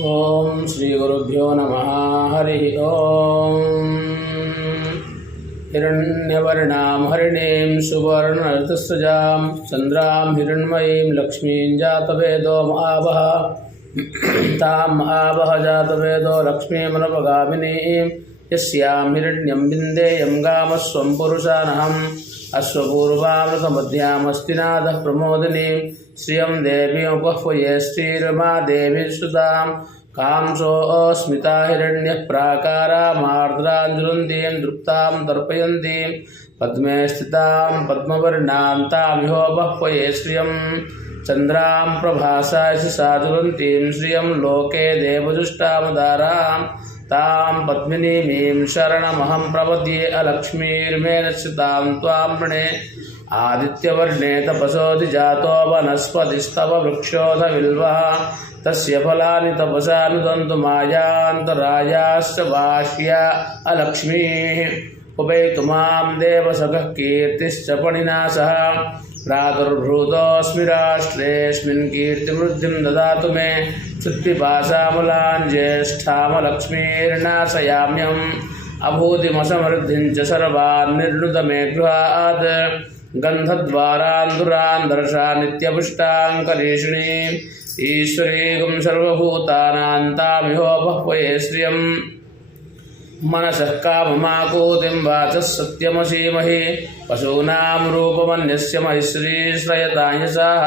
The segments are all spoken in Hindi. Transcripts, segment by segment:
ओम श्री गुरुभ्यो नमः। हरि ओम। हिरण्यवर्णां हरिणीं सुवर्णरजस्रजां चन्द्रां हिरण्मयीं लक्ष्मीं जातवेदो महावः तां महावः जातवेदो लक्ष्मीमनपगामिनीं यस्यां हिरण्यं विन्देयं गामस्वं पुरुषानहम् अश्वपूर्वामृतमध्यामस्तिनाथः प्रमोदिनीं श्रियं देवीमुपह्वये श्रीरमा देवी सुतां कांसोऽस्मिता हिरण्यः प्राकारामार्द्राञ्जुलन्तीं दृप्तां तर्पयन्तीं पद्मे स्थितां पद्मवर्णां तामिहोपह्वये श्रियं चन्द्रां प्रभासा यशसा ज्वलन्तीं श्रियं लोके देवजुष्टामदारां तां पद्मिनीमीं शरणमहं प्रपद्ये अलक्ष्मीर्मे नश्यतां त्वां वृणे आदित्यवर्णे तपसोऽधिजातो वनस्पतिस्तव वृक्षोऽथ बिल्वः तस्य फलानि तपसा नुदन्तु मायान्तरायाश्च बाह्या अलक्ष्मीः उपैतु मां देवसखः कीर्तिश्च पणिना सह प्रादुर्भूतोऽस्मि राष्ट्रेऽस्मिन् कीर्तिवृद्धिं ददातु मे श्रुत्पिपासामलान् ज्येष्ठामलक्ष्मीर्नाशयाम्यहम् अभूतिमसमृद्धिं च सर्वान् निर्णुत मे गृहात् गन्धद्वारान् दर्शा नित्यपुष्टाङ्करीषिणीम् ईश्वरीं सर्वभूतानां तामिहोपह्वये श्रियं मनसः काममाकूतिं वाचः सत्यमसीमहि पशूनां रूपमन्यस्य महिश्रीश्रयतां यशाः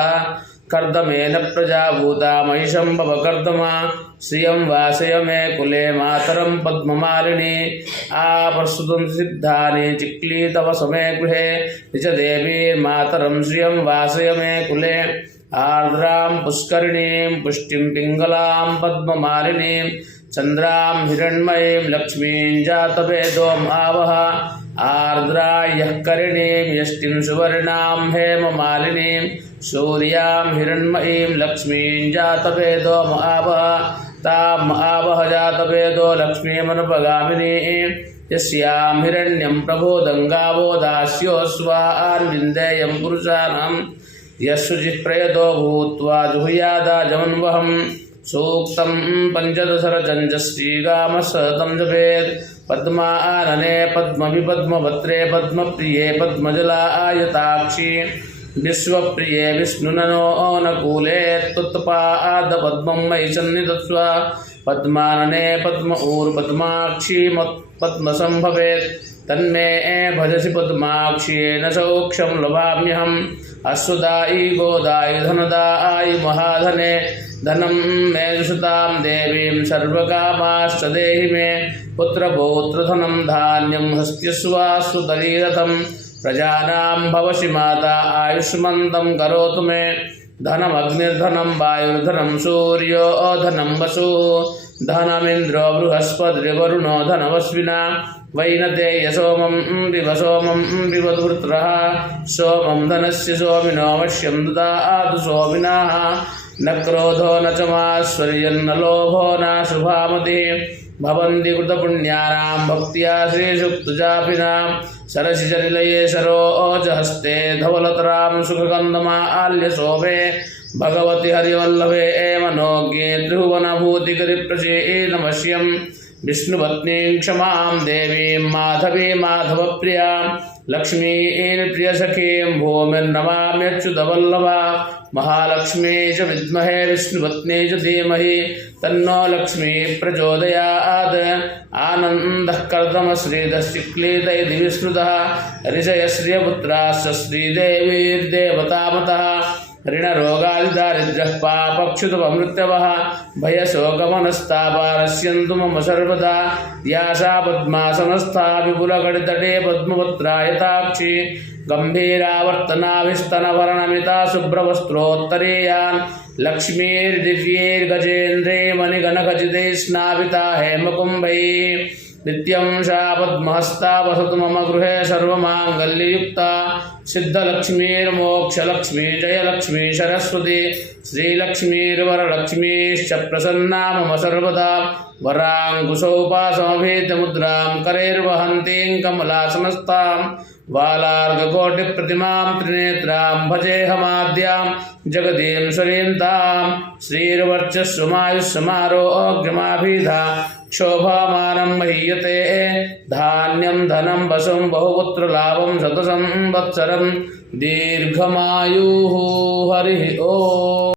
कर्दमेन प्रजा भूता महिषं भवकर्दमा श्रियं वासय मे कुले मातरं पद्ममालिनी आपस्तुतं सिद्धानि चिक्लीतव समे गृहे निजदेवीर्मातरं श्रियं वासय मे कुले आर्द्रां पुष्करिणीं पुष्टिं पिङ्गलां पद्ममालिनीं चन्द्रां हिरण्मयीं लक्ष्मीं जातवेदो महावः आर्द्रायः करिणीं यष्टिं सुवर्णां हेममालिनीं सूर्यां हिरण्मयीं लक्ष्मीं जातवेदो महावः तां महावः जातवेदो लक्ष्मीमनुपगामिनीं यस्यां हिरण्यं प्रबोधं गावो दास्योऽस्वान् विन्देयं पुरुषाणाम् यशुजिप्रयतो भूत्वा जुहुयादाजमन्वहं सूक्तं पञ्चदशरचञ्च श्रीगामसतं जपेत् पद्मानने पद्मविपद्मभद्रे पद्मप्रिये पद्मजलायताक्षी विश्वप्रिये विष्णुननोऽनकूले त्वत्पादपद्मं मयि सन्निधत्स्व पद्मानने पद्म ऊर्पद्माक्षी पद्मसम्भवेत् तन्मे भजसि पद्माक्षीन सौख्यं लभाम्यहम् अश्वदायी गोदायि धनदायि महाधने धनं मे दुषतां देवीं सर्वकामाश्च देहि मे पुत्रपौत्रधनं धान्यं हस्त्यश्वाश्वतरीरथं प्रजानां भवसि माता आयुष्मन्तं करोतु मे धनमग्निर्धनं वायुर्धनं सूर्यो धनं वसुः धनमिन्द्रो बृहस्पतिर्वरुणो धनवस्विना वैनतेय सोमं विवधुवृत्रः सोमं धनस्य सोमिनो वश्यं ददातु सोमिनः न क्रोधो न च माश्वर्यन्न लोभो न शुभामतिः भवन्ति कृतपुण्यानां भक्त्या श्रीसुप्तजापिनां सरसिजनिलये सरोजहस्ते धवलतरां सुखकन्दमाल्यशोभे भगवति हरिवल्लभे मनोज्ञे त्रिभुवनभूतिकरिप्रसीदमश्यम् विष्णुपत्नीं क्षमां देवीं माधवी माधवप्रियां लक्ष्मीं प्रियसखीं भूमिर्नमाम्यच्युतवल्लभा महालक्ष्मी च विद्महे विष्णुपत्नी च धीमहि तन्नो लक्ष्मी प्रचोदयात् आनन्दः कर्दमश्रीधश्चिक्लीत इति विस्मृतः ऋषयश्रियपुत्राश्च श्रीदेवीर्देवतामतः ऋणरोगादिदारिद्र्यः पापक्षुतममृत्यवः भयशोकमनस्तापारस्यन्तु मम सर्वदा यासा पद्मासनस्था विपुलगडितटे पद्मपत्रायताक्षी गम्भीरावर्तनाभिस्तनभरणमिता शुभ्रवस्त्रोत्तरीयान् लक्ष्मीर्दिव्यैर्गजेन्द्रे मणिगणखचितैः स्नापिता हेमकुम्भैः नित्यं सा पद्महस्ता वसतु मम गृहे सर्वमाङ्गल्ययुक्ता सिद्धलक्ष्मीर्मोक्षलक्ष्मी जयलक्ष्मी सरस्वती श्रीलक्ष्मीर्वरलक्ष्मीश्च प्रसन्ना मम सर्वदा वराङ्कुशोपासमभीतमुद्रां करैर्वहन्तीं कमलासनस्तां बालार्ककोटिप्रतिमां त्रिनेत्रां भजेऽहमाद्यां जगदीं श्रीं तां श्रीर्वर्चस्वमायुष्यमारोग्यमाभिधा शोभामानं महीयते धान्यं धनं वसुं बहुपुत्रलाभं शतसंवत्सरं दीर्घमायुः हरिः ओम्।